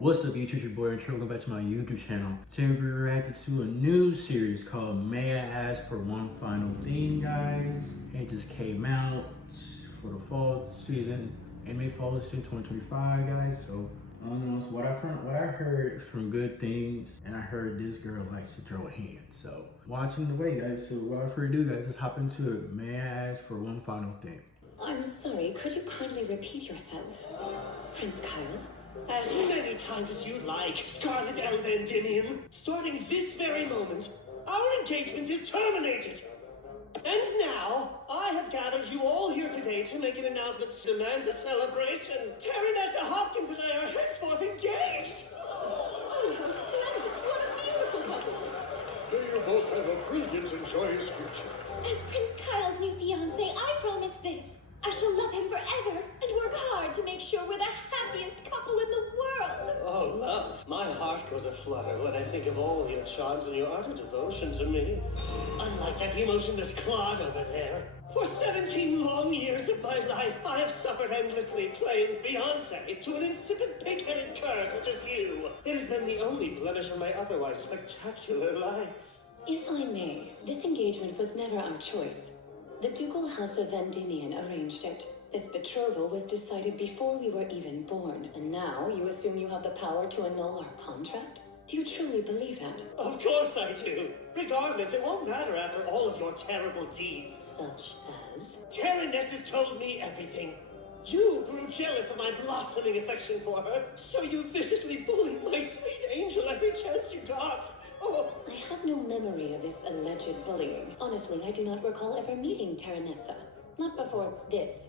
What's up YouTube, your boy and welcome back to my YouTube channel. Today we reacted to a new series called May I Ask for One Final Thing, guys. It just came out for the fall season, anime fall season 2025, guys. So I don't know, what I heard from good things, and I heard this girl likes to throw a hand. So watching the way, guys. So without further ado, guys, just hop into it. May I ask for one final thing? I'm sorry, could you kindly repeat yourself? Prince Kyle? As many times as you'd like, Scarlet Elvendinian. Starting this very moment, our engagement is terminated. And now, I have gathered you all here today to make an announcement that demands a celebration. Terranetta Hopkins and I are henceforth engaged. Oh, how splendid! What a beautiful couple! May you both have a brilliant and joyous future. As Prince Kyle's new fiancé, I promise this. I shall love him forever and work hard to make sure we're the happiest couple in the world. Oh, love, my heart goes aflutter when I think of all your charms and your utter devotion to me. Unlike that emotionless clod over there. For 17 long years of my life, I have suffered endlessly playing fiancé to an insipid pig-headed cur such as you. It has been the only blemish on my otherwise spectacular life. If I may, this engagement was never our choice. The Ducal House of Vendimian arranged it. This betrothal was decided before we were even born, and now you assume you have the power to annul our contract? Do you truly believe that? Of course I do. Regardless, it won't matter after all of your terrible deeds. Such as? Terranetta has told me everything. You grew jealous of my blossoming affection for her, so you viciously bullied my sweet angel every chance you got. Oh. I have no memory of this alleged bullying. Honestly, I do not recall ever meeting Terranetta. Not before this.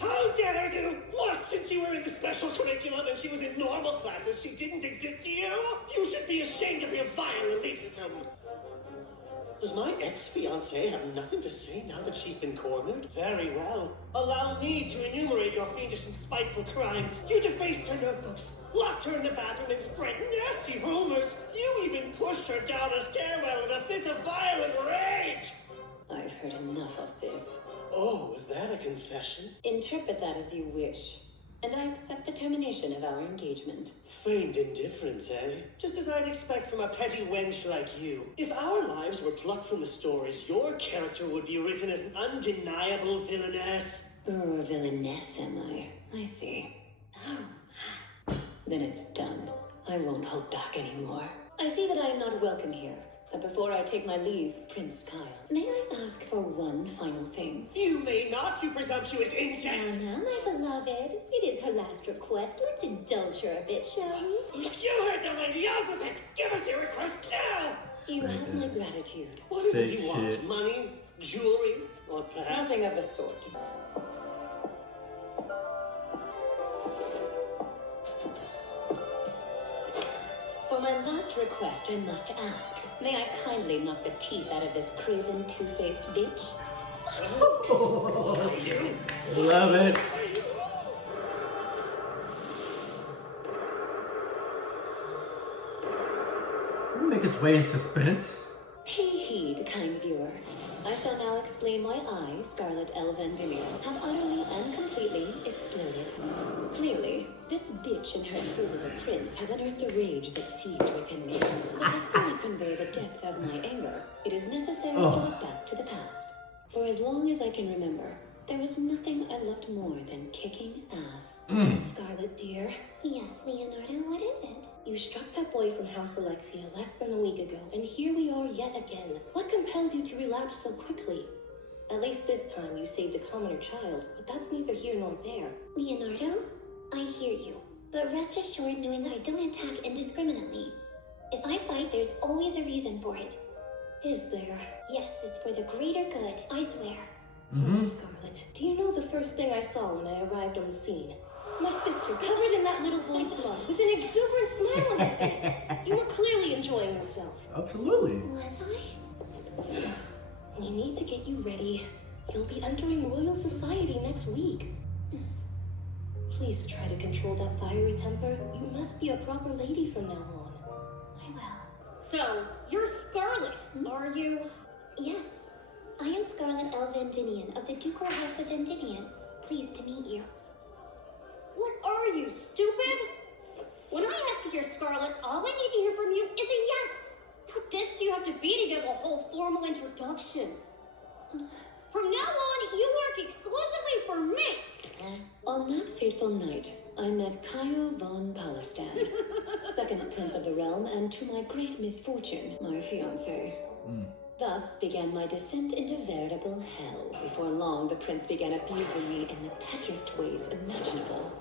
How dare you! What, since you were in the special curriculum and she was in normal classes, she didn't exist to you? You should be ashamed of your vile elitism. Does my ex-fiancé have nothing to say now that she's been cornered? Very well. Allow me to enumerate your fiendish and spiteful crimes. You defaced her notebooks, locked her in the bathroom, and spread nasty rumors. You even pushed her down a stairwell in a fit of violent rage. I've heard enough of this. Oh, is that a confession? Interpret that as you wish. And I accept the termination of our engagement. Feigned indifference, eh? Just as I'd expect from a petty wench like you. If our lives were plucked from the stories, your character would be written as an undeniable villainess. Oh, villainess am I? I see. Oh. Then it's done. I won't hold back anymore. I see that I am not welcome here. But before I take my leave, Prince Kyle, may I ask for one final thing? You may not, you presumptuous insect! Now, my beloved, it is her last request. Let's indulge her a bit, shall we? You heard the lady out with it! Give us your request now! You have my gratitude. What is it Fake you want? shit. Money? Jewelry? Or perhaps... Nothing of the sort. For my last request, I must ask. May I kindly knock the teeth out of this craven, two-faced bitch? Love it. Make its way in suspense. Pay heed, kind viewer. I shall now explain why I, Scarlet Elvendimian, have utterly and completely exploded. Clearly, this bitch and her fool of a prince have unearthed a rage that seethed within me. But to fully convey the depth of my anger, it is necessary to look back to the past. For as long as I can remember, there was nothing I loved more than kicking ass. Scarlet, dear. Yes, Leonardo, what is it? You struck that boy from House Alexia less than a week ago, and here we are yet again. What compelled you to relapse so quickly? At least this time you saved a commoner child, but that's neither here nor there. Leonardo, I hear you, but rest assured knowing I don't attack indiscriminately. If I fight, there's always a reason for it. Is there? Yes, it's for the greater good, I swear. Scarlet, do you know the first thing I saw when I arrived on the scene? My sister, covered in that little boy's blood, with an exuberant smile on her face. You were clearly enjoying yourself. Absolutely. Was I? We need to get you ready. You'll be entering Royal Society next week. Please try to control that fiery temper. You must be a proper lady from now on. I will. So, you're Scarlet, are you? Yes, I am Scarlet Elvendinian of the Ducal House of Vendimian. Pleased to meet you. What are you, stupid? When I ask if you're Scarlet, all I need to hear from you is a yes. How dense do you have to be to give a whole formal introduction? From now on, you work exclusively for me. On that fateful night, I met Kaio von Palestan, second prince of the realm, and to my great misfortune, my fiancé. Thus began my descent into veritable hell. Before long, the prince began abusing me in the pettiest ways imaginable.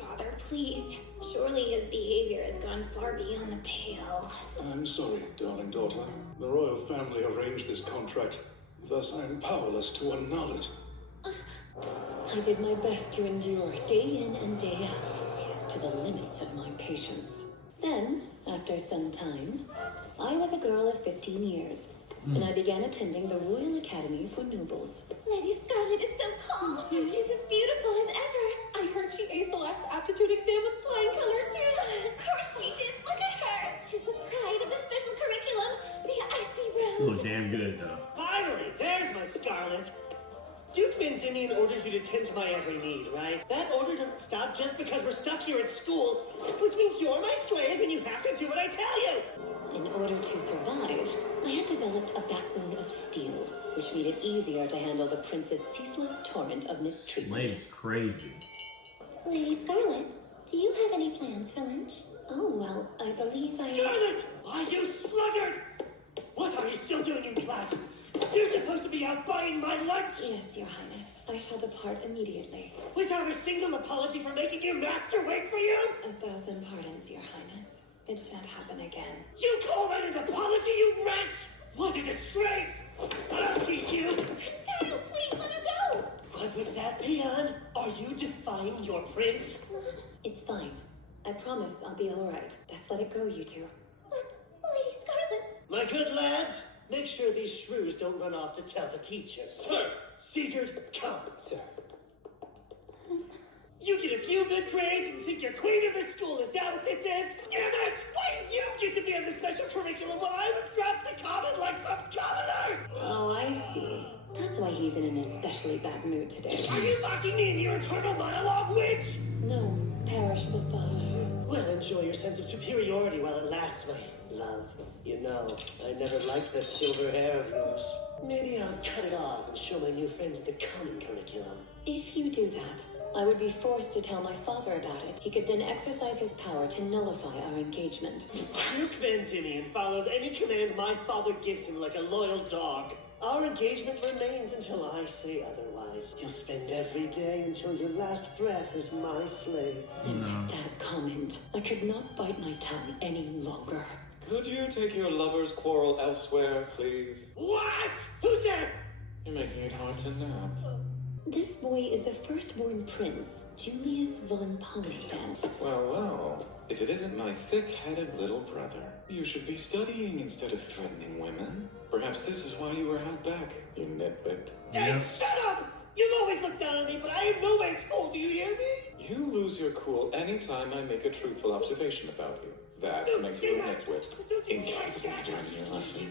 Father, please. Surely his behavior has gone far beyond the pale. I'm sorry, darling daughter. The royal family arranged this contract. Thus, I am powerless to annul it. I did my best to endure day in and day out, to the limits of my patience. Then, after some time, I was a girl of 15 years, and I began attending the Royal Academy for Nobles. Lady Scarlet is so calm. She's as beautiful as ever. I heard she aced the last aptitude exam with flying colors too. Of course she did. Look at her. She's the pride of the special curriculum. The icy rose. Look damn good though. Finally, there's my Scarlet. Duke Vendimian orders you to tend to my every need, right? That order doesn't stop just because we're stuck here at school, which means you're my slave and you have to do what I tell you. In order to survive, I had developed a backbone of steel, which made it easier to handle the prince's ceaseless torrent of mistreatment. Slave's crazy. Lady Scarlet, do you have any plans for lunch? Oh, well, I believe I... Scarlet! Why, you sluggard! What are you still doing in class? You're supposed to be out buying my lunch! Yes, Your Highness. I shall depart immediately. Without a single apology for making your master wait for you? 1,000 pardons, Your Highness. It shan't happen again. You call that an apology, you wretch? What a disgrace! I'll teach you! Prince Kyle, please let her go. What was that, peon? Are you defying your prince? It's fine. I promise I'll be all right. Best let it go, you two. But, Lady Scarlet. My good lads, make sure these shrews don't run off to tell the teacher. Sir! Sigurd, come. Sir. You get a few good grades and think you're queen of the school. Is that what this is? Damn it! Why do you get to be on the special curriculum while I was dropped to common like some commoner? Oh, I see. That's why he's in an especially bad mood today. Are you mocking me in your eternal monologue, witch? No, perish the thought. Well, enjoy your sense of superiority while it lasts, my love. You know, I never liked that silver hair of yours. Maybe I'll cut it off and show my new friends the common curriculum. If you do that, I would be forced to tell my father about it. He could then exercise his power to nullify our engagement. Duke Vendimian follows any command my father gives him like a loyal dog. Our engagement remains until I say otherwise. You'll spend every day until your last breath as my slave. And with that comment, I could not bite my tongue any longer. Could you take your lover's quarrel elsewhere, please? What? Who's there? You're making it hard to nap. This boy is the firstborn prince, Julius von Palestan. Well, well. If it isn't my thick-headed little brother, you should be studying instead of threatening women. Perhaps this is why you were held back, you nitwit. Hey, shut up! You've always looked down on me, but I am no man's fool, do you hear me? You lose your cool anytime I make a truthful observation about you. That makes you a nitwit. Incapable of learning your lesson.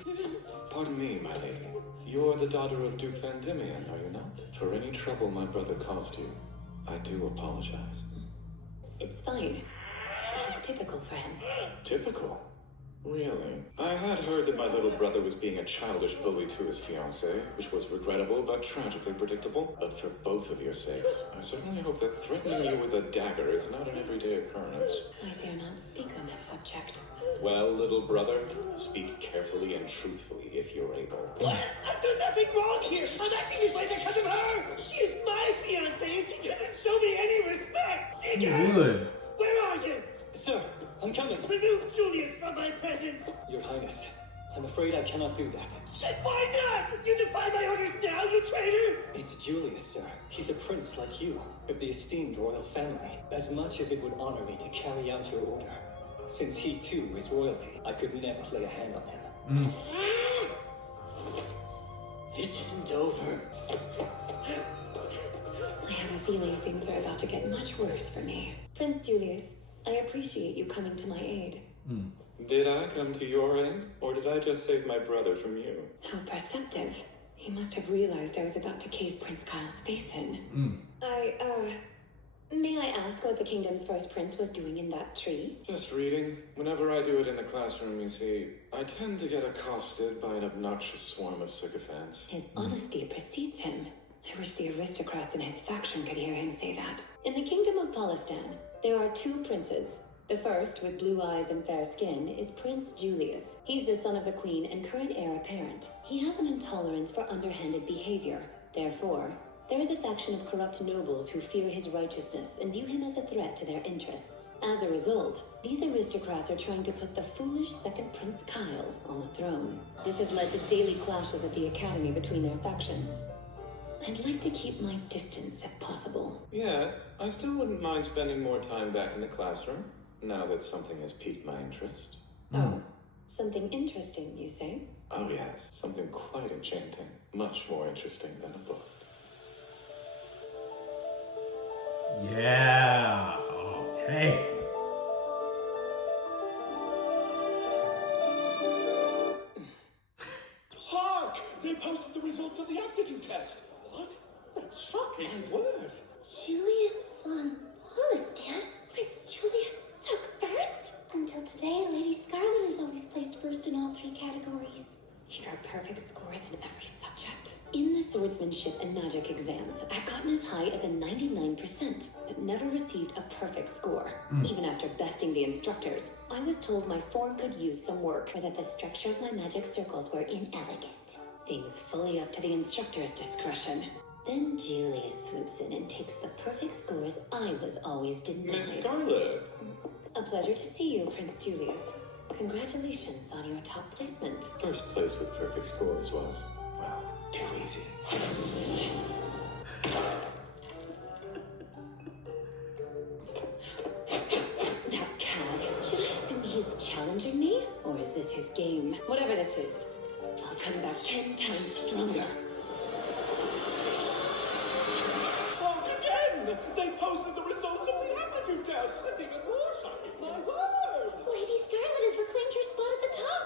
Pardon me, my lady. You're the daughter of Duke Vendimian, are you not? For any trouble my brother caused you, I do apologize. It's fine. This is typical for him. Typical? Really? I had heard that my little brother was being a childish bully to his fiancée, which was regrettable but tragically predictable. But for both of your sakes, I certainly hope that threatening you with a dagger is not an everyday occurrence. I dare not speak on this subject. Well, little brother, speak carefully and truthfully if you're able. What? I've done nothing wrong here! I'm acting this way because of her! She is my fiancée and she doesn't show me any respect! You Sigurd! would. Where are you? Sir, I'm coming. Remove Julius from my presence! Your Highness, I'm afraid I cannot do that. Then why not? You defy my orders now, you traitor! It's Julius, sir. He's a prince like you, of the esteemed royal family. As much as it would honor me to carry out your order, since he too is royalty, I could never lay a hand on him. This isn't over. I have a feeling things are about to get much worse for me. Prince Julius, I appreciate you coming to my aid. Did I come to your aid, or did I just save my brother from you? How perceptive. He must have realized I was about to cave Prince Kyle's face in. May I ask what the kingdom's first prince was doing in that tree? Just reading. Whenever I do it in the classroom, you see, I tend to get accosted by an obnoxious swarm of sycophants. His honesty precedes him. I wish the aristocrats in his faction could hear him say that. In the kingdom of Polistan, there are two princes. The first, with blue eyes and fair skin, is Prince Julius. He's the son of the queen and current heir apparent. He has an intolerance for underhanded behavior. Therefore, there is a faction of corrupt nobles who fear his righteousness and view him as a threat to their interests. As a result, these aristocrats are trying to put the foolish second Prince Kyle on the throne. This has led to daily clashes at the academy between their factions. I'd like to keep my distance if possible. Yeah, I still wouldn't mind spending more time back in the classroom, now that something has piqued my interest. Oh, something interesting, you say? Oh yes, something quite enchanting. Much more interesting than a book. Yeah. Okay. Hark! They posted the results of the aptitude test. What? That's shocking. My word. Julius von Polistan? Prince Julius took first? Until today, Lady Scarlet has always placed first in all three categories. He got perfect scores in every subject. In the swordsmanship and magic exams, I've gotten as high as a 99%, but never received a perfect score. Even after besting the instructors, I was told my form could use some work, or that the structure of my magic circles were inelegant. Things fully up to the instructor's discretion. Then Julius swoops in and takes the perfect scores I was always denied. Miss Scarlet! A pleasure to see you, Prince Julius. Congratulations on your top placement. First place with perfect scores was, well, too easy. That cad. Should I assume he's challenging me? Or is this his game? Whatever this is, I'll come back 10 times stronger. Hark again! They posted the results of the aptitude test. That's even more shocking. My word! Lady Scarlet has reclaimed her spot at the top.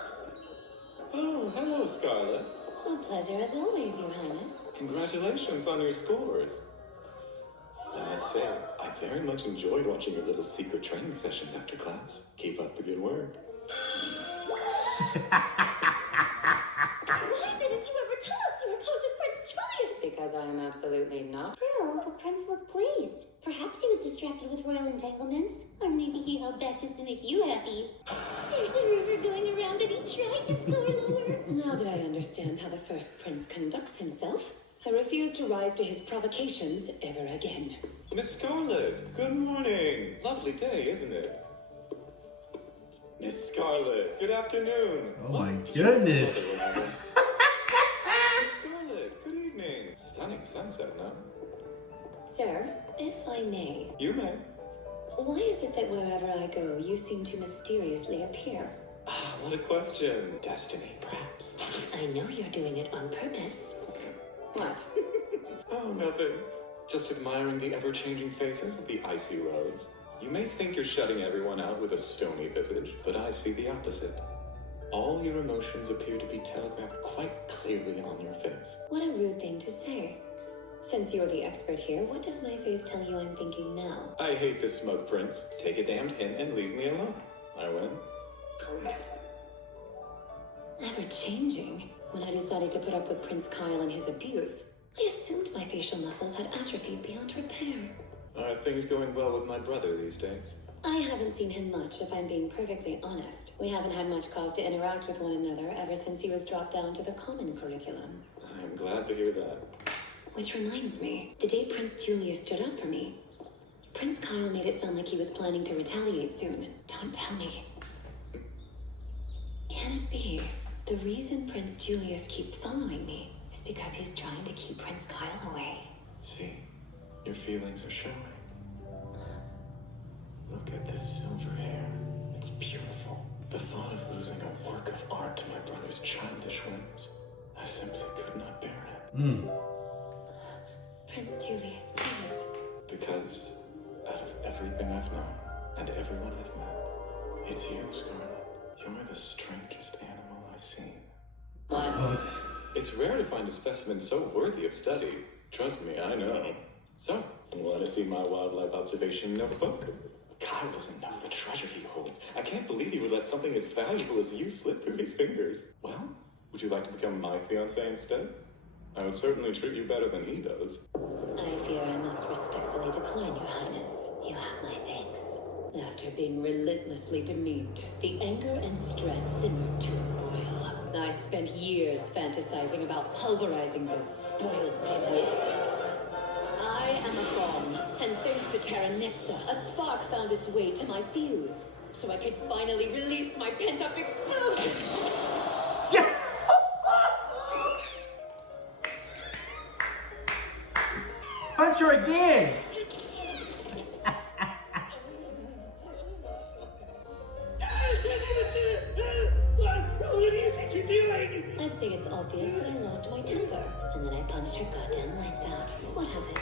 Oh, hello, Scarlet. A pleasure as always, Your Highness. Congratulations on your scores. I must say, I very much enjoyed watching your little secret training sessions after class. Keep up the good work. Why didn't you ever tell us you were close with Prince Julius? Because I am absolutely not. Still, the prince looked pleased. Perhaps he was distracted with royal entanglements. Or maybe he held back just to make you happy. There's a rumor going around that he tried to score lower. Now that I understand how the first prince conducts himself, I refuse to rise to his provocations ever again. Miss Scarlet, good morning. Lovely day, isn't it? Miss Scarlet, good afternoon. Oh my What goodness. Miss Scarlet, good evening. Stunning sunset, no? Sir, if I may, You may. why is it that wherever I go, you seem to mysteriously appear? Ah, what a question. Destiny, perhaps. I know you're doing it on purpose. What? Oh, nothing. Just admiring the ever-changing faces of the icy rose. You may think you're shutting everyone out with a stony visage, but I see the opposite. All your emotions appear to be telegraphed quite clearly on your face. What a rude thing to say. Since you're the expert here, what does my face tell you I'm thinking now? I hate this smug prince. Take a damned hint and leave me alone. I win. Ever changing. When I decided to put up with Prince Kyle and his abuse, I assumed my facial muscles had atrophied beyond repair. Are things going well with my brother these days? I haven't seen him much, if I'm being perfectly honest. We haven't had much cause to interact with one another ever since he was dropped down to the common curriculum. I'm glad to hear that. Which reminds me, the day Prince Julius stood up for me, Prince Kyle made it sound like he was planning to retaliate soon. Don't tell me. Can it be the reason Prince Julius keeps following me is because he's trying to keep Prince Kyle away? See, your feelings are showing. Look at this silver hair. It's beautiful. The thought of losing a work of art to my brother's childish whims, I simply could not bear it. Prince Julius, please. Because out of everything I've known and everyone I've met, it's you, Scarlet. You're the strangest animal I've seen. What? But It's rare to find a specimen so worthy of study. Trust me, I know. So, what to see my wildlife observation notebook? Kyle doesn't know the treasure he holds. I can't believe he would let something as valuable as you slip through his fingers. Well, would you like to become my fiancé instead? I would certainly treat you better than he does. I fear I must respectfully decline, Your Highness. You have my thanks. After being relentlessly demeaned, the anger and stress simmered to a boil. I spent years fantasizing about pulverizing those spoiled dimwits. I am a bomb, and thanks to Terranetza, a spark found its way to my fuse, so I could finally release my pent-up explosion. Yeah. Punch her again. What do you think you're doing? I'd say it's obvious that I lost my temper, and then I punched her goddamn lights out. What happened?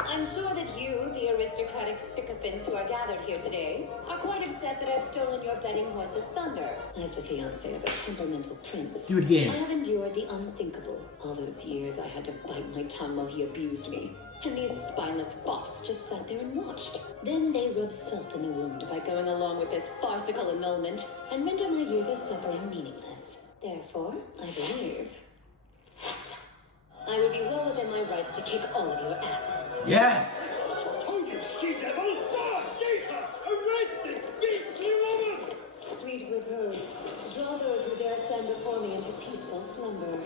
I'm sure that you, the aristocratic sycophants who are gathered here today, are quite upset that I've stolen your betting horse's thunder. As the fiancé of a temperamental prince, Do it again. I have endured the unthinkable. All those years I had to bite my tongue while he abused me. And these spineless fops just sat there and watched. Then they rub salt in the wound by going along with this farcical annulment and render my years of suffering meaningless. Therefore, I believe I would be well within my rights to kick all of your asses. Yes. Oh, you she-devil! Seize her! Arrest this beastly woman! Sweet repose. Draw those who dare stand before me into peaceful slumber.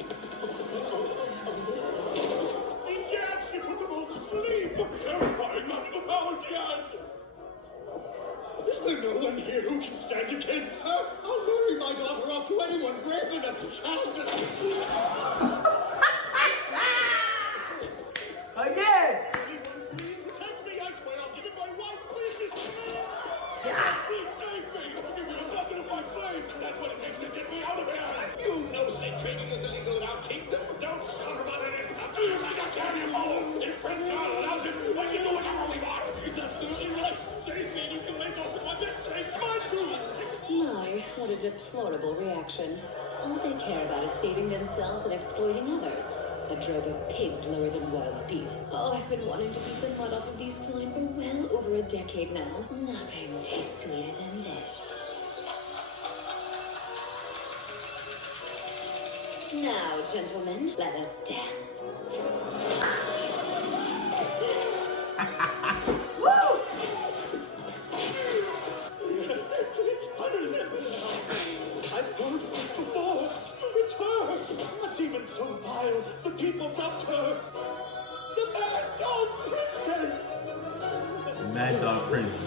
Egad, she put them all to sleep! What terrifying magical power she has! Is there no one here who can stand against her? I'll marry my daughter off to anyone brave enough to challenge her! Again. Anyone, please protect me! I swear I'll give it my wife! Please just... Please save me! I'll give you a dozen of my slaves, and that's what it takes to get me out of here! You know slave trading is illegal in our kingdom! Don't shout about it in public! You think I can, you fool! If Prince Carl allows it, we can do whatever we want! He's absolutely right! Save me and you can make off with my best slaves! Mine too! My, what a deplorable reaction. All they care about is saving themselves and exploiting others. A drove of pigs lower than wild beasts. Oh, I've been wanting to beat the mud off of these swine for well over a decade now. Nothing tastes sweeter than this. Now, gentlemen, let us dance. Yes, that's it! I remember now! I've heard this before! It's her! A demon so vile, the people dubbed her the Mad Dog Princess! The Mad Dog Princess.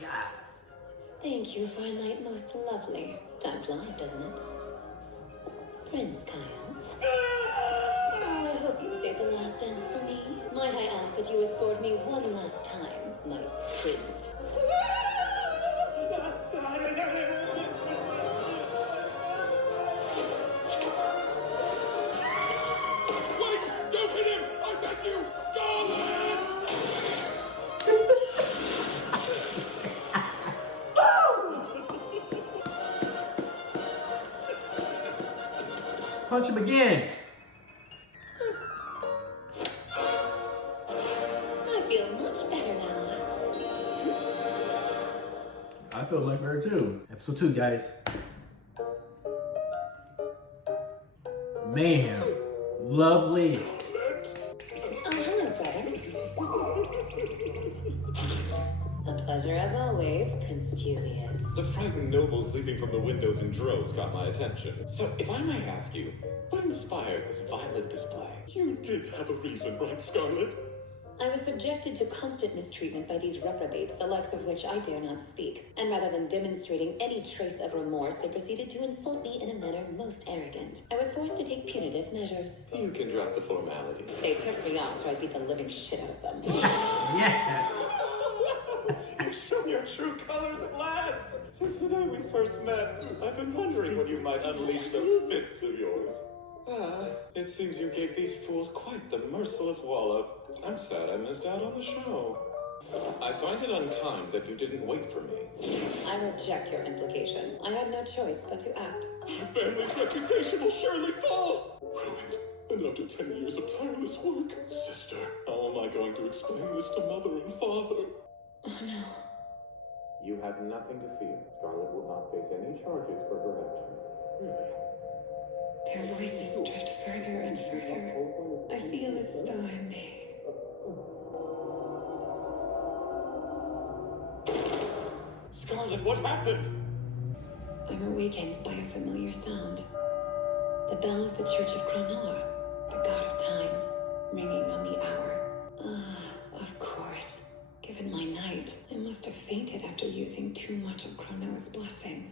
God. Thank you for a night most lovely. Time flies, doesn't it? Prince Kyle. Oh, I hope you saved the last dance for me. Might I ask that you escort me one last time, my prince? Wait! Don't hit him! I beg you! Scarlet! Punch him again. I feel much better now. I feel like her too. Episode 2, guys. Mayhem. Lovely. Oh, hello, brother. A pleasure as always, Prince Julius. The frightened nobles leaping from the windows in droves got my attention. So, if I may ask you, what inspired this violent display? You did have a reason, right, Scarlet? I was subjected to constant mistreatment by these reprobates, the likes of which I dare not speak. And rather than demonstrating any trace of remorse, they proceeded to insult me in a manner most arrogant. I was forced to take punitive measures. You can drop the formalities. They pissed me off, so I beat the living shit out of them. Yes. You've shown your true colors at last! Since the day we first met, I've been wondering when you might unleash those fists of yours. Ah, it seems you gave these fools quite the merciless wallop. I'm sad I missed out on the show. I find it unkind that you didn't wait for me. I reject your implication. I had no choice but to act. Our family's reputation will surely fall! Ruined. And after 10 years of tireless work. Sister, how am I going to explain this to mother and father? Oh no. You have nothing to fear. Scarlet will not face any charges for her actions. Their voices drift further and further. I feel as though I may. Scarlet, what happened? I'm awakened by a familiar sound. The bell of the Church of Cronoa, the god of time, ringing on the hour. Of course. Given my night, I must have fainted after using too much of Cronoa's blessing.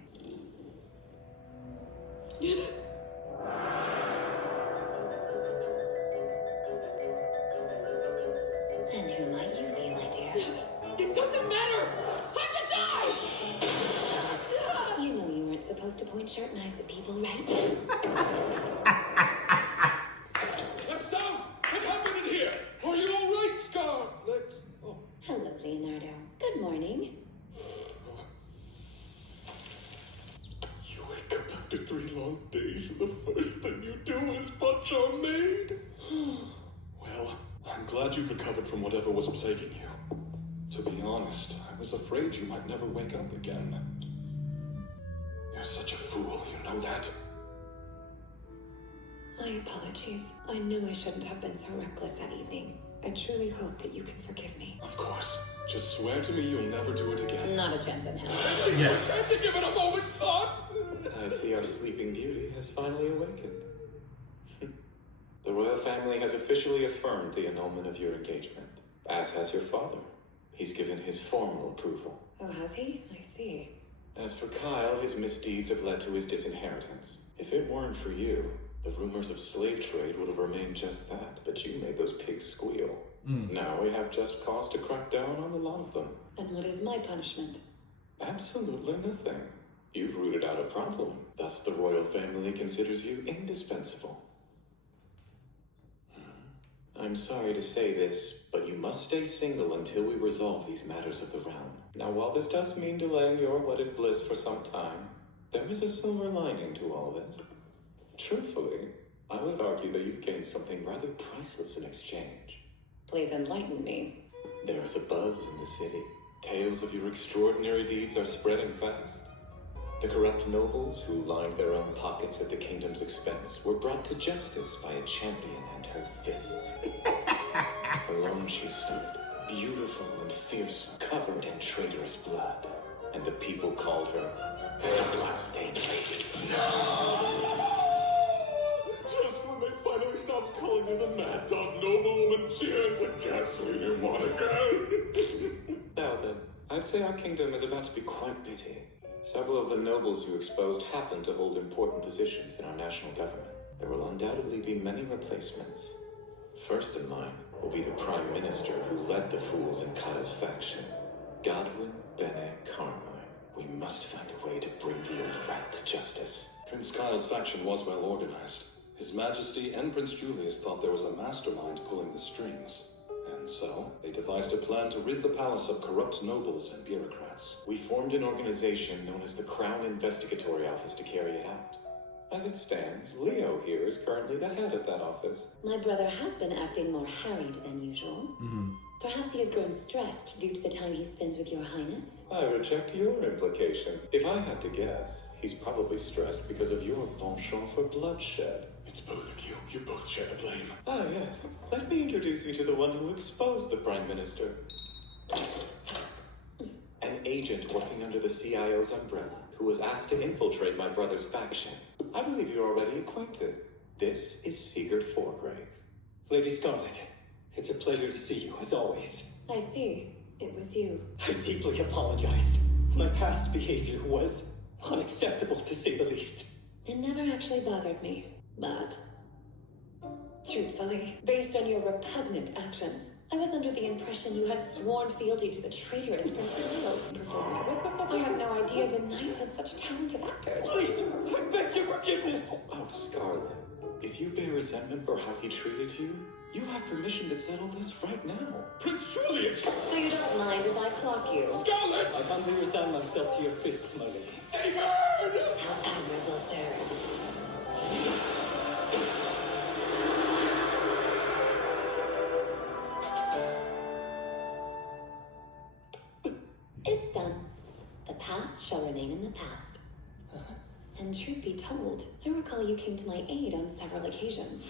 And who might you be, my dear? It doesn't matter! Time to die! You know you weren't supposed to point sharp knives at people, right? That sound! What happened in here? Are you alright, Scarlet? Oh. Hello, Leonardo. Good morning. You wake up after 3 long days, and the first thing you do is punch our maid. Well, I'm glad you've recovered from whatever was plaguing you. To be honest, I was afraid you might never wake up again. You're such a fool, you know that? My apologies. I knew I shouldn't have been so reckless that evening. I truly hope that you can forgive me. Of course. Just swear to me you'll never do it again. Not a chance in hell. Yes. I had to give it a moment's thought! I see our sleeping beauty has finally awakened. The royal family has officially affirmed the annulment of your engagement, as has your father. He's given his formal approval. Oh, has he? I see. As for Kyle, his misdeeds have led to his disinheritance. If it weren't for you, the rumors of slave trade would have remained just that, but you made those pigs squeal. Now we have just cause to crack down on the lot of them. And what is my punishment? Absolutely nothing. You've rooted out a problem. Thus the royal family considers you indispensable. I'm sorry to say this, but you must stay single until we resolve these matters of the realm. Now, while this does mean delaying your wedded bliss for some time, there is a silver lining to all this. Truthfully, I would argue that you've gained something rather priceless in exchange. Please enlighten me. There is a buzz in the city. Tales of your extraordinary deeds are spreading fast. The corrupt nobles who lined their own pockets at the kingdom's expense were brought to justice by a champion and her fists. Alone she stood, beautiful and fearsome, covered in traitorous blood. And the people called her the Bloodstained Lady. Just when they finally stopped calling her the Mad Dog Noblewoman, she earns a ghastly new moniker. Now then, I'd say our kingdom is about to be quite busy. Several of the nobles you exposed happen to hold important positions in our national government. There will undoubtedly be many replacements. First in line will be the Prime Minister who led the fools in Kyle's faction, Godwin Bene Carmine. We must find a way to bring the old rat to justice. Prince Kyle's faction was well organized. His Majesty and Prince Julius thought there was a mastermind pulling the strings. And so, they devised a plan to rid the palace of corrupt nobles and bureaucrats. We formed an organization known as the Crown Investigatory Office to carry it out. As it stands, Leo here is currently the head of that office. My brother has been acting more harried than usual. Perhaps he has grown stressed due to the time he spends with your highness. I reject your implication. If I had to guess, he's probably stressed because of your penchant for bloodshed. It's both of you. You both share the blame. Ah, yes. Let me introduce you to the one who exposed the Prime Minister. An agent working under the CIO's umbrella, who was asked to infiltrate my brother's faction. I believe you're already acquainted. This is Sigurd Forgrave. Lady Scarlet, it's a pleasure to see you, as always. I see. It was you. I deeply apologize. My past behavior was unacceptable, to say the least. It never actually bothered me. But, truthfully, based on your repugnant actions, I was under the impression you had sworn fealty to the traitorous Prince Leo performance. I have no idea the knights had such talented actors. Please, I beg your forgiveness. Oh, Scarlet. If you bear resentment for how he treated you, You have permission to settle this right now. Prince Julius! So you don't mind if I clock you? Scarlet! I humbly resign myself to your fists, my lady. Save her! How admirable, sir. It's done. The past shall remain in the past. And truth be told, I recall you came to my aid on several occasions.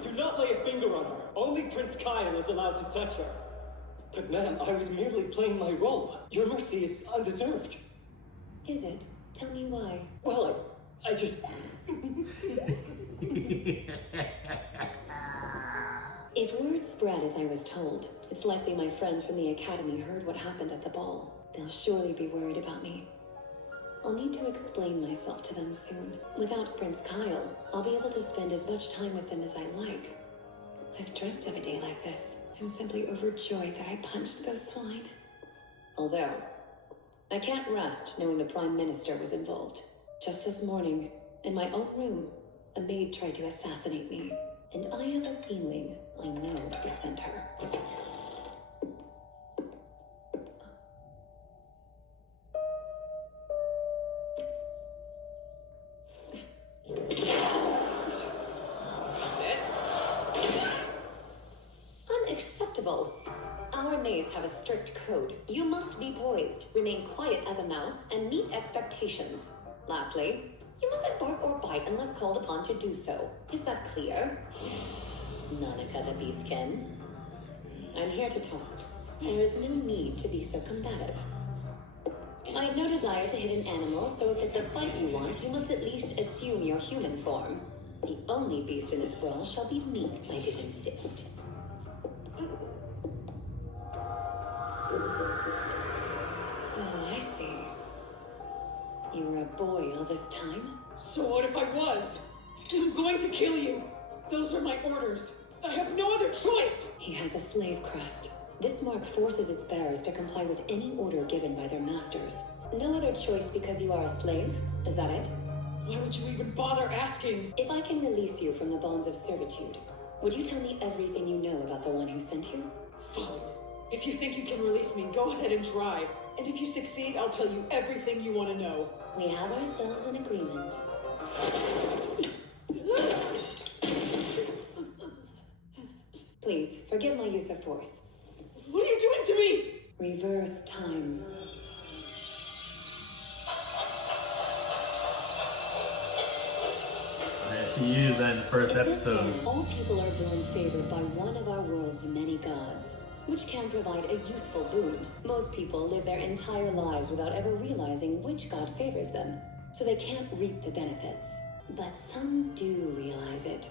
Do not lay a finger on her. Only Prince Kyle is allowed to touch her. But ma'am, I was merely playing my role. Your mercy is undeserved. Is it? Tell me why. Well, I just... If word spread as I was told, it's likely my friends from the academy heard what happened at the ball. They'll surely be worried about me. I'll need to explain myself to them soon. Without Prince Kyle, I'll be able to spend as much time with them as I like. I've dreamt of a day like this. I'm simply overjoyed that I punched those swine. Although, I can't rest knowing the Prime Minister was involved. Just this morning, in my own room, a maid tried to assassinate me. And I have a feeling I know who sent her. Unacceptable. Our maids have a strict code. You must be poised, remain quiet as a mouse, and meet expectations. Lastly, you mustn't bark or bite unless called upon to do so. Is that clear? Nanika the Beastkin. I'm here to talk. There is no need to be so combative. I have no desire to hit an animal, so if it's a fight you want, you must at least assume your human form. The only beast in this brawl shall be me, I do insist. Oh, I see. You were a boy all this time? So what if I was? I'm going to kill you. Those are my orders. I have no other choice. He has a slave crest. This mark forces its bearers to comply with any order given by their masters. No other choice because you are a slave? Is that it? Why would you even bother asking? If I can release you from the bonds of servitude, would you tell me everything you know about the one who sent you? Fine. If you think you can release me, go ahead and try. And if you succeed, I'll tell you everything you want to know. We have ourselves an agreement. Please, forgive my use of force. What are you doing to me? Reverse time. Yeah, she used that in the first In this episode. game, all people are born favored by one of our world's many gods, which can provide a useful boon. Most people live their entire lives without ever realizing which god favors them, so they can't reap the benefits. But some do realize it.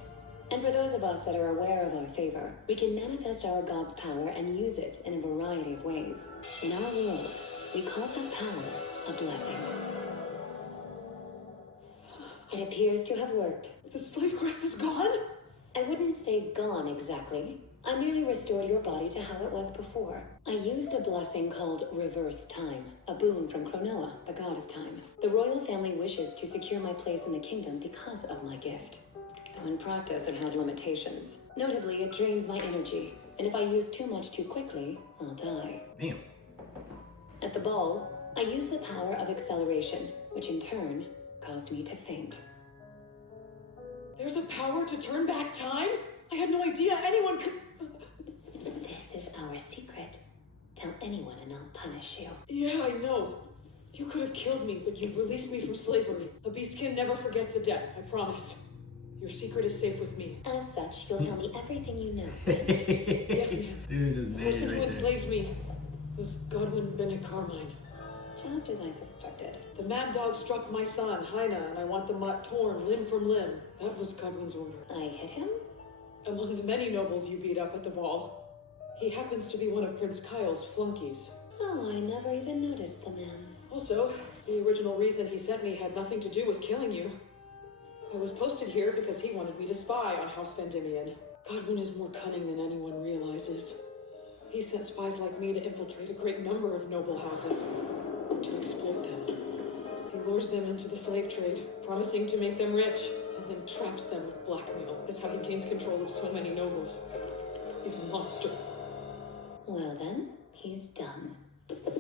And for those of us that are aware of our favor, we can manifest our god's power and use it in a variety of ways. In our world, we call that power a blessing. It appears to have worked. The slave crest is gone? I wouldn't say gone exactly. I merely restored your body to how it was before. I used a blessing called Reverse Time, a boon from Cronoa, the god of time. The royal family wishes to secure my place in the kingdom because of my gift. Though in practice it has limitations. Notably, it drains my energy, and if I use too much too quickly, I'll die. Damn. At the ball, I used the power of acceleration, which in turn caused me to faint. There's a power to turn back time? I had no idea anyone could... This is our secret. Tell anyone and I'll punish you. Yeah, I know. You could have killed me, but you released me from slavery. A beastkin never forgets a debt, I promise. Your secret is safe with me. As such, you'll tell me everything you know. Yes, ma'am. Dude's just The mad person who right there. enslaved me was Godwin Bennett Carmine. Just as I suspected. The mad dog struck my son, Heine, and I want the mutt torn limb from limb. That was Godwin's order. I hit him? Among the many nobles you beat up at the ball, he happens to be one of Prince Kyle's flunkies. Oh, I never even noticed the man. Also, the original reason he sent me had nothing to do with killing you. I was posted here because he wanted me to spy on House Vendimian. Godwin is more cunning than anyone realizes. He sent spies like me to infiltrate a great number of noble houses, to exploit them. He lures them into the slave trade, promising to make them rich, and then traps them with blackmail. That's how he gains control of so many nobles. He's a monster. Well then, he's done.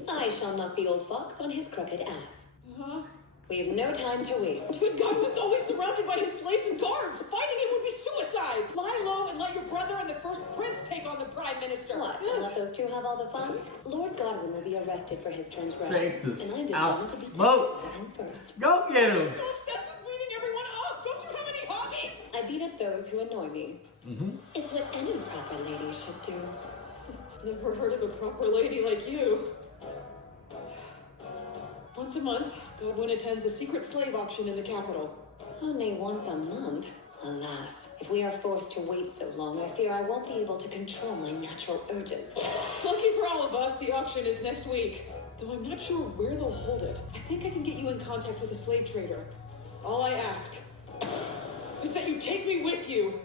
I shall knock the old fox on his crooked ass. Huh? We have no time to waste. But Godwin's always surrounded by his slaves and guards. Fighting him would be suicide. Lie low and let your brother and the first prince take on the prime minister. What, and let those two have all the fun? Lord Godwin will be arrested for his transgressions. Francis, and I'm out determined to be smoke. him first. Go get him. So obsessed with beating everyone up. Don't you have any hobbies? I beat up those who annoy me. It's what any proper lady should do. Never heard of a proper lady like you. Once a month, Godwin attends a secret slave auction in the capital. Only once a month. Alas, if we are forced to wait so long, I fear I won't be able to control my natural urges. Lucky for all of us, the auction is next week. Though I'm not sure where they'll hold it. I think I can get you in contact with a slave trader. All I ask is that you take me with you.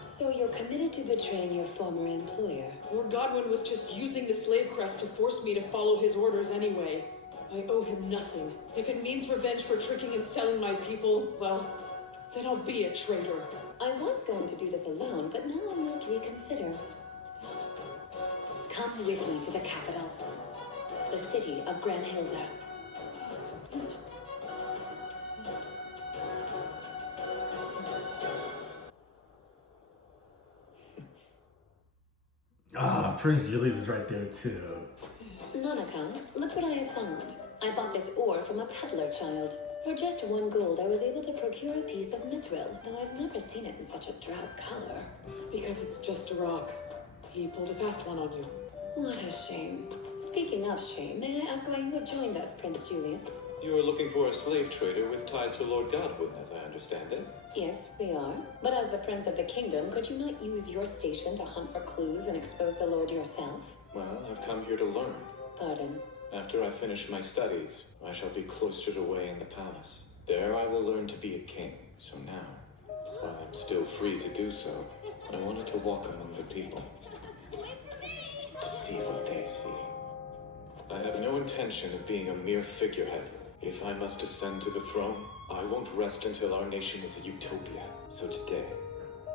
So you're committed to betraying your former employer? Lord Godwin was just using the slave crest to force me to follow his orders anyway. I owe him nothing. If it means revenge for tricking and selling my people, well, then I'll be a traitor. I was going to do this alone, but now I must reconsider. Come with me to the capital, the city of Granhilda. Ah, Prince Julius is right there too. Nanaka, look what I have found. I bought this ore from a peddler child. For just 1 gold, I was able to procure a piece of mithril, though I've never seen it in such a drab color. Because it's just a rock. He pulled a fast one on you. What a shame. Speaking of shame, may I ask why you have joined us, Prince Julius? You are looking for a slave trader with ties to Lord Godwin, as I understand it. Yes, we are. But as the Prince of the Kingdom, could you not use your station to hunt for clues and expose the Lord yourself? Well, I've come here to learn. Pardon? After I finish my studies, I shall be cloistered away in the palace. There I will learn to be a king. So now, while I'm still free to do so, I wanted to walk among the people. To see what they see. I have no intention of being a mere figurehead. If I must ascend to the throne, I won't rest until our nation is a utopia. So today,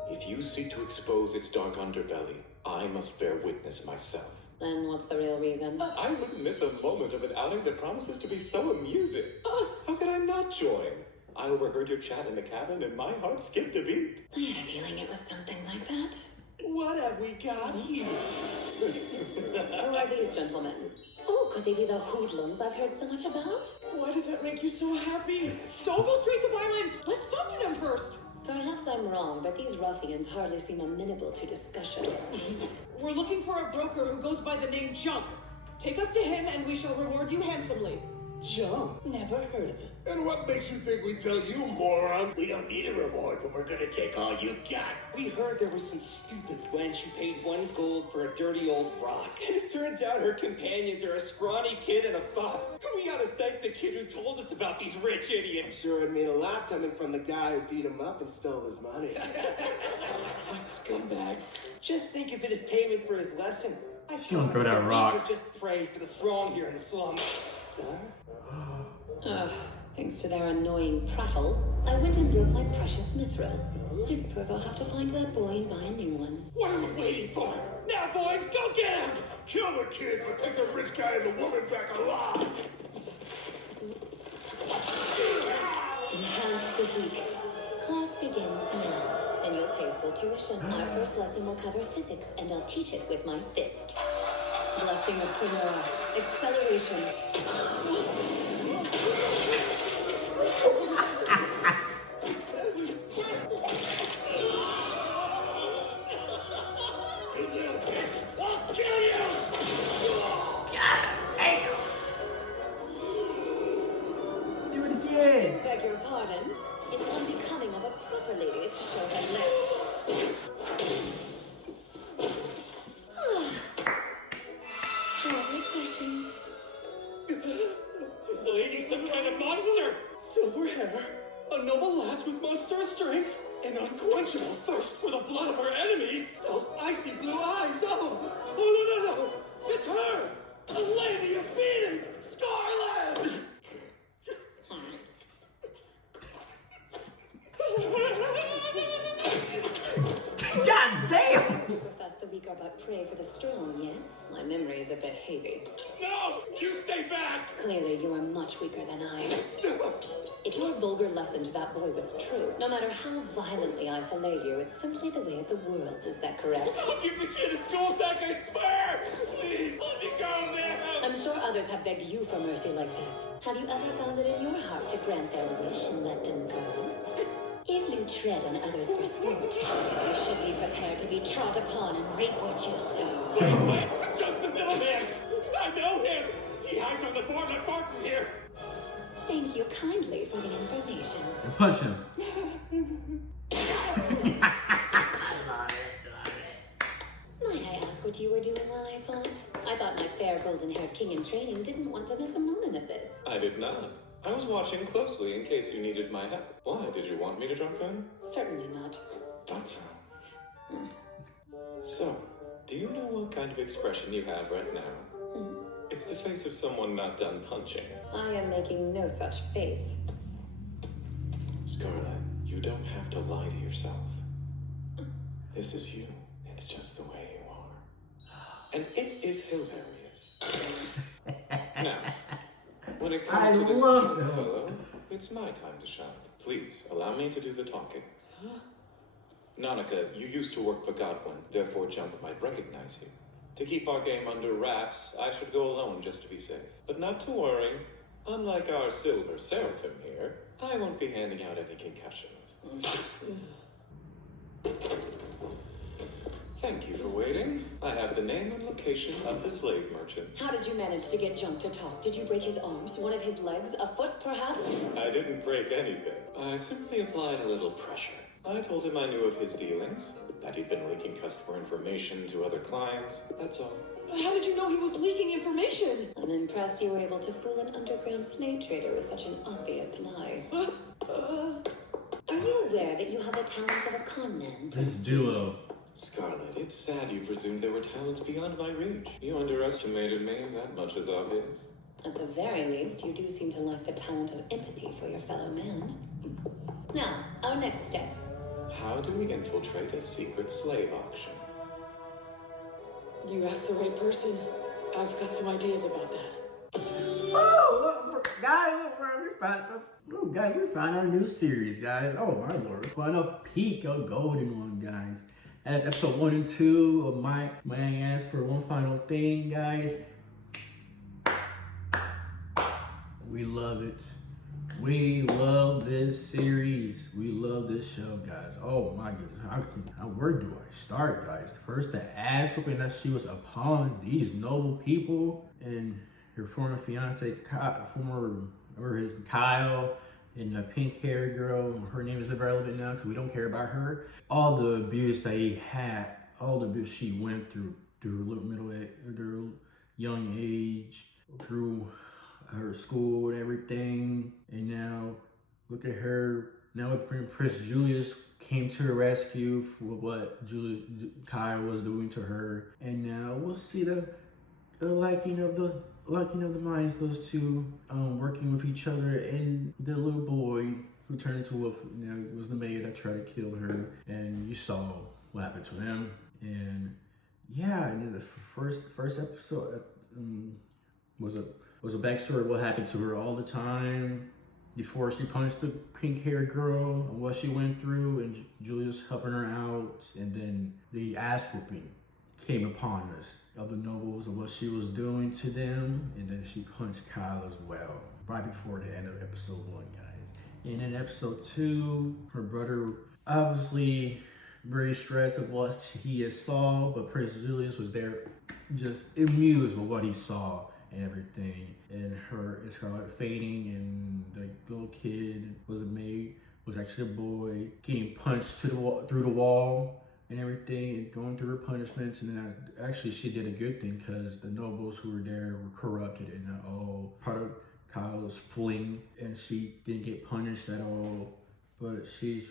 if you seek to expose its dark underbelly, I must bear witness myself. Then what's the real reason? I wouldn't miss a moment of an outing that promises to be so amusing. How could I not join? I overheard your chat in the cabin and my heart skipped a beat. I had a feeling it was something like that. What have we got here? Who are these gentlemen? Oh, could they be the hoodlums I've heard so much about? Why does that make you so happy? Don't go straight to violence! Let's talk to them first! Perhaps I'm wrong, but these ruffians hardly seem amenable to discussion. We're looking for a broker who goes by the name Junk. Take us to him and we shall reward you handsomely. Joe, never heard of it. And what makes you think we tell you, morons? We don't need a reward, but we're gonna take all you've got. We heard there was some stupid wench who paid 1 gold for a dirty old rock. And it turns out her companions are a scrawny kid and a fop. We ought to thank the kid who told us about these rich idiots. Sure, it mean a lot coming from the guy who beat him up and stole his money. What scumbags. Just think if it is payment for his lesson. I Don't throw that rock. Just pray for the strong here in the slums. Ugh, thanks to their annoying prattle, I went and broke my precious mithril. I suppose I'll have to find that boy and buy a new one. What are we waiting for? Now, boys, go get him! Kill the kid, but take the rich guy and the woman back alive. Enhanced physique. Class begins now, and you'll pay full tuition. Our first lesson will cover physics, and I'll teach it with my fist. Blessing of Primera. Acceleration. I'll kill you! Do it again. Beg your pardon. It's unbecoming of a proper lady to show her legs. How refreshing. This lady's some kind of monster! Silver hair, a noble lass with monstrous strength, an unquenchable thirst for the blood of her enemies! Those icy blue eyes! Oh! Oh, no! It's her! The Lady of Phoenix! Scarlet! God damn! prey for the strong, yes? My memory is a bit hazy. No! You stay back! Clearly, you are much weaker than I. If your vulgar lesson to that boy was true, no matter how violently I fillet you, it's simply the way of the world. Is that correct? I'll give the kid his gold back, I swear! Please, let me go now! I'm sure others have begged you for mercy like this. Have you ever found it in your heart to grant their wish and let them go? If you tread on others for sport, you should be prepared to be trod upon and reap what you sow. Wait! Just the middleman! I know him! He hides on the board not far from here! Thank you kindly for the information. And punch him. Might I ask what you were doing while I fought? I thought my fair golden-haired king in training didn't want to miss a moment of this. I did not. I was watching closely in case you needed my help. Why? Did you want me to jump in? Certainly not. Thought so. So, do you know what kind of expression you have right now? It's the face of someone not done punching. I am making no such face. Scarlet, you don't have to lie to yourself. This is you. It's just the way you are. And it is hilarious. Now, when it comes to this cute fellow, it's my time to shine. Please, allow me to do the talking. Nonica, you used to work for Godwin, therefore Jump might recognize you. To keep our game under wraps, I should go alone just to be safe. But not to worry. Unlike our silver seraphim here, I won't be handing out any concussions. Thank you for waiting. I have the name and location of the slave merchant. How did you manage to get Jump to talk? Did you break his arms, one of his legs, a foot perhaps? I didn't break anything. I simply applied a little pressure. I told him I knew of his dealings, that he'd been leaking customer information to other clients. That's all. How did you know he was leaking information? I'm impressed you were able to fool an underground slave trader with such an obvious lie. Are you aware that you have the talents of a con man? This duo. Scarlet, it's sad you presumed there were talents beyond my reach. You underestimated me, that much is obvious. At the very least, you do seem to lack the talent of empathy for your fellow man. Now, our next step. How do we infiltrate a secret slave auction? You asked the right person. I've got some ideas about that. Oh, look, guys, we found our new series, guys. Oh my lord, final peak of golden one, guys. That's episode 1 and 2 of my ass for one final thing, guys. We love it. We love this series. We love this show, guys. Oh my goodness. Where do I start, guys? First, the ass whooping that she was upon these noble people and her former fiance, Kyle, and the pink-haired girl. Her name is irrelevant now because we don't care about her. All the abuse that he had, all the abuse she went through her middle age, her young age, through her school and everything, and now look at her. Now Prince Julius came to her rescue for what Kyle was doing to her, and now we'll see the liking of the minds, those two working with each other, and the little boy who turned into a wolf, was the maid that tried to kill her, and you saw what happened to him, and yeah, and then the first episode was a backstory of what happened to her all the time before she punched the pink-haired girl and what she went through, and Julius helping her out, and then the ass whooping came upon us of the nobles and what she was doing to them, and then she punched Kyle as well right before the end of episode 1, guys. And in episode 2, her brother obviously very stressed of what he had saw, but Prince Julius was there just amused with what he saw and everything, and Scarlet fainting, and the little kid was actually a boy getting punched through the wall and everything, and going through her punishments. And then actually she did a good thing because the nobles who were there were corrupted, and all part of Kyle's fling, and she didn't get punished at all. But she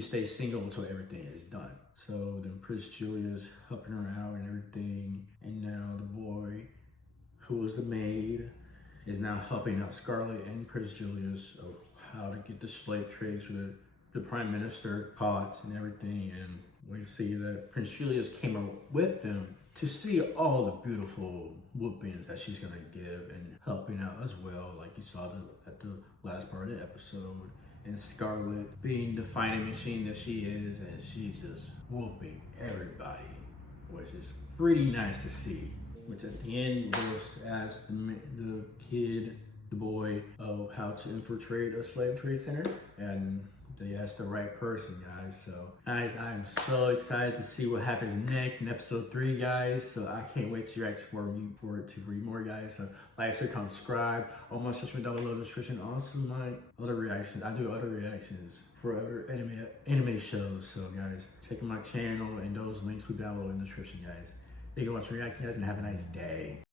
stays single until everything is done. So then Prince Julius helping her out and everything, and now the boy, who was the maid, is now helping out Scarlet and Prince Julius of how to get the slave trades for the prime minister caught and everything, and we see that Prince Julius came up with them to see all the beautiful whoopings that she's gonna give and helping out as well, like you saw at the last part of the episode. And Scarlet being the fighting machine that she is, and she's just whooping everybody, which is pretty nice to see. Which at the end was asked the kid, the boy, of how to infiltrate a slave trade center, and they asked the right person, guys. So, guys, I'm so excited to see what happens next in episode 3, guys. So I can't wait to react for it to read more, guys. So like, share, comment, subscribe. All my social media down below in the description. Also, my other reactions. I do other reactions for other anime shows. So, guys, check out my channel, and those links will be down below in the description, guys. Thank you for watching, reacting, guys, and have a nice day.